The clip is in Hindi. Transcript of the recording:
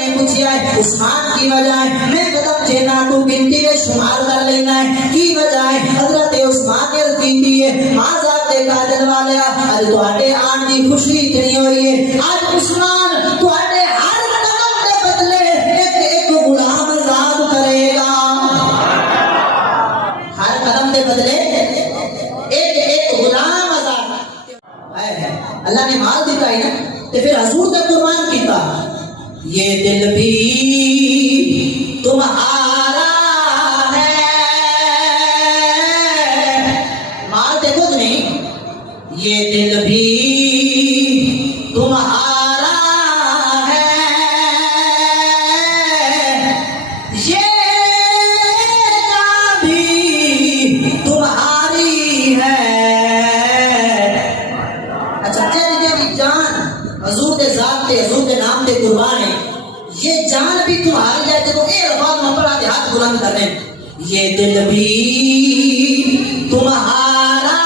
नहीं पूछिया है उस्मान की वजह मैं कदम चेना तू गिनती में शुमार कर लेना है की वजह हजरत उस्मान के कीती है माजा देखा दिल वाले आज तुम्हारे आन की खुशी इतनी हुई है आज उस्मान तुम्हारे हर कदम के बदले एक गुलाम आजाद करेगा हर कदम के बदले एक गुलाम आजाद है अल्लाह ने माल दिता है ना तो फिर हजूर तक कुर्बान किया ये दिल भी तुम्हारा है माल देखो तो नहीं ये दिल भी तुम्हारा है ये जान भी तुम्हारी है अच्छा तेरी जान हजूर के जात के हजूर के नाम के कुर्बान है ये जान भी तुम्हारी है देखो ये अल्फाज में पढ़ा के हाथ बुलंद कर रहे हैं ये दिल भी तुम्हारा